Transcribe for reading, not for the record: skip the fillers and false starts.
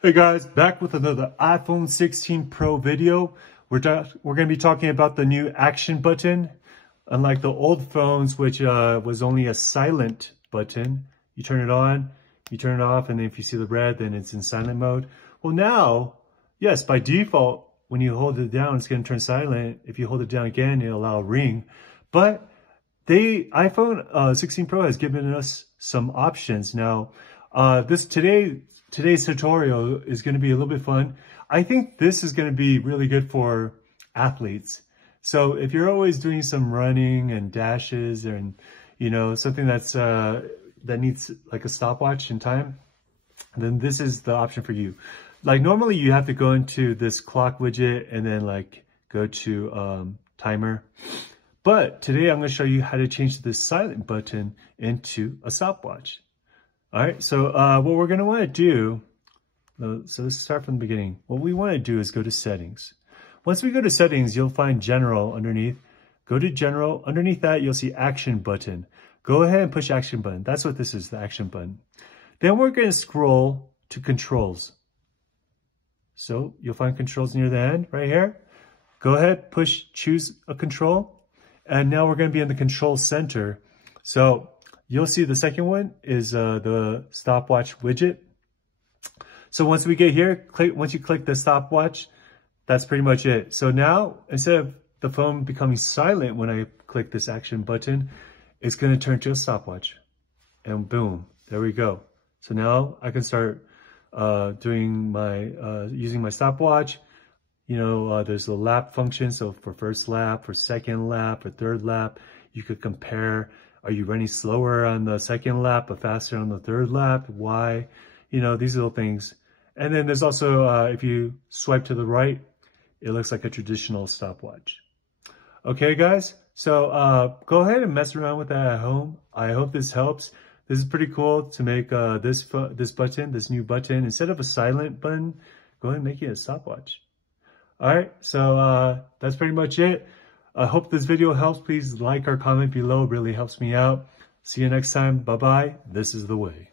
Hey guys, back with another iPhone 16 Pro video. We're going to be talking about the new action button. Unlike the old phones, which was only a silent button. You turn it on, you turn it off, and then if you see the red, then it's in silent mode. Well now, yes, by default, when you hold it down, it's going to turn silent. If you hold it down again, it'll allow a ring. But iPhone 16 Pro has given us some options. Now, today's tutorial is going to be a little bit fun. I think this is going to be really good for athletes. So if you're always doing some running and dashes and, you know, something that needs like a stopwatch in time, then this is the option for you. Like normally you have to go into this clock widget and then like go to timer. But today I'm going to show you how to change this silent button into a stopwatch. All right, so what we're going to want to do, so let's start from the beginning. What we want to do is go to settings. Once we go to settings, you'll find general underneath. Go to general. Underneath that, you'll see action button. Go ahead and push action button. That's what this is, the action button. Then we're going to scroll to controls. So you'll find controls near the end right here. Go ahead, choose a control. And now we're going to be in the control center. So you'll see the second one is the stopwatch widget. So once we get here, once you click the stopwatch, that's pretty much it. So now, instead of the phone becoming silent when I click this action button, it's going to turn to a stopwatch. And boom, there we go. So now I can start using my stopwatch. You know, there's a lap function. So for first lap, for second lap, for third lap, you could compare. Are you running slower on the second lap, but faster on the third lap? Why? You know, these little things. And then there's also, if you swipe to the right, it looks like a traditional stopwatch. Okay, guys. So go ahead and mess around with that at home. I hope this helps. This is pretty cool to make this new button, instead of a silent button, go ahead and make it a stopwatch. All right, so that's pretty much it. I hope this video helps. Please like or comment below. It really helps me out. See you next time. Bye-bye. This is the way.